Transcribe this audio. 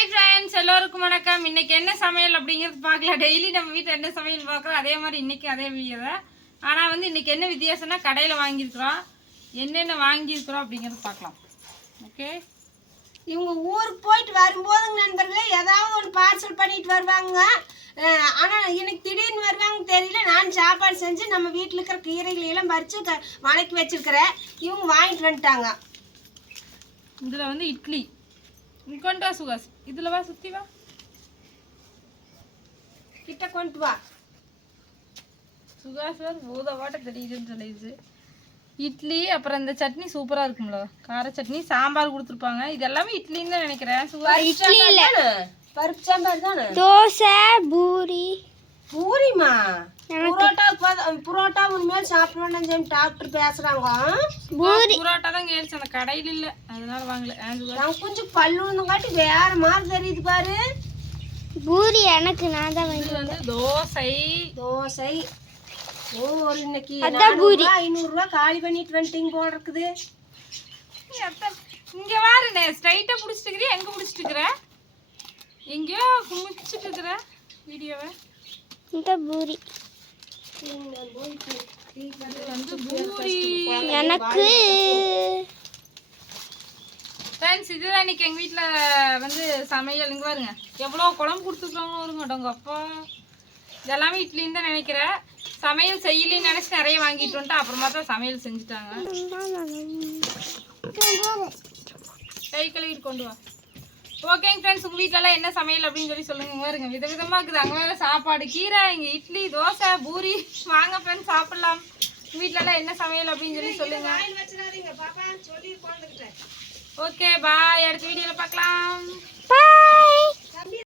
Hi friends எல்லோருக்கும் வணக்கம். இன்னைக்கு என்ன சமையல் அப்படிங்கிறது பார்க்கலாம் டெய்லி நம்ம வீட்டில் என்ன சமையல் பார்க்குறோம்? அதே மாதிரி இன்னைக்கு அதே வீடியோ தான் ஆனால் வந்து இன்னைக்கு என்ன வித்தியாசம்னா கடையில் வாங்கியிருக்கிறோம். என்னென்ன வாங்கியிருக்கிறோம் அப்படிங்கிறது பார்க்கலாம். ஓகே இவங்க ஊருக்கு போயிட்டு வரும்போதுங்க நண்பர்களே ஏதாவது ஒன்று பார்சல் பண்ணிட்டு வருவாங்க. அஹ் ஆனா எனக்கு திடீர்னு வருவாங்க தெரியல. நான் சாப்பாடு செஞ்சு நம்ம வீட்டில் இருக்கிற கீரைகளை எல்லாம் பறித்து க வணக்கி வச்சிருக்கிறேன். இவங்க வாங்கிட்டு வந்துட்டாங்க. இதில் வந்து இட்லி. கொண்டு வா சுகாஸ் இதில் வா சுற்றி வா. கிட்ட கொண்டு வா. சுகாஸ் வேறு பூதவாட்ட தெரியுதுன்னு சொல்லிடுச்சு. இட்லி அப்புறம் இந்த சட்னி சூப்பராக இருக்கும்ல. கார சட்னி சாம்பார் கொடுத்துருப்பாங்க. இது எல்லாமே இட்லின்னு தான் நினைக்கிறேன். சுகாஸ் இட்லி இல்ல. பருப்பு சாம்பார் தானே? தோசை பூரி. பூரிமா புரோட்டா புரோட்டா உண்மையாக சாப்பிட வேண்டாம் டாக்டர் பேசுறாங்க. புரோட்டா தான் கேள்வி அந்த கடையில் இல்லை. அதனால வாங்கல. நான் கொஞ்சம் பல்லு காட்டி வேற மாதிரி தெரியுது பாரு. பூரி எனக்கு நான் தான் வந்து தோசை. தோசை. ஓ ஒரு இன்னைக்கு நானூறுரூவா ஐநூறுரூவா காலி பண்ணிட்டு வந்துட்டீங்க போல இருக்குது. இங்க வாருண்ணே ஸ்ட்ரைட்டா புடிச்சிட்டு இருக்கிற எங்க புடிச்சிட்டு இருக்கிற எங்கேயோ குமிச்சிட்டு இருக்கிற வீடியோவை? இந்த பூரி பூரி. எனக்கு ஃப்ரெண்ட்ஸ் இதுதான் இன்னைக்கு எங்க வீட்ல வந்து சமையல். இங்க பாருங்க. எவ்வளோ குழம்பு கொடுத்துருக்காங்க வருங்க உங்க அப்பா இதெல்லாமே இட்லின்னு தான் நினைக்கிறேன். சமையல் செய்யலன்னு நினைச்சு நிறைய வாங்கிட்டு வந்துட்டு அப்புறமா தான் சமையல் செஞ்சுட்டாங்க. கை கழுவிட்டு கொண்டு வா. ஓகேங்க ஃப்ரெண்ட்ஸ் உங்கள் வீட்டிலலாம் என்ன சமையல் அப்படின்னு சொல்லி சொல்லுங்க. இங்க பாருங்க விதவிதமா இருக்குது. அங்கே வேறு சாப்பாடு கீரை இங்கே இட்லி தோசை பூரி. வாங்க ஃப்ரெண்ட்ஸ் சாப்பிட்லாம். வீட்டிலலாம் என்ன சமையல் அப்படின்னு சொல்லி சொல்லுங்க. ஓகே பாய் அடுத்த வீடியோவில் பார்க்கலாம்.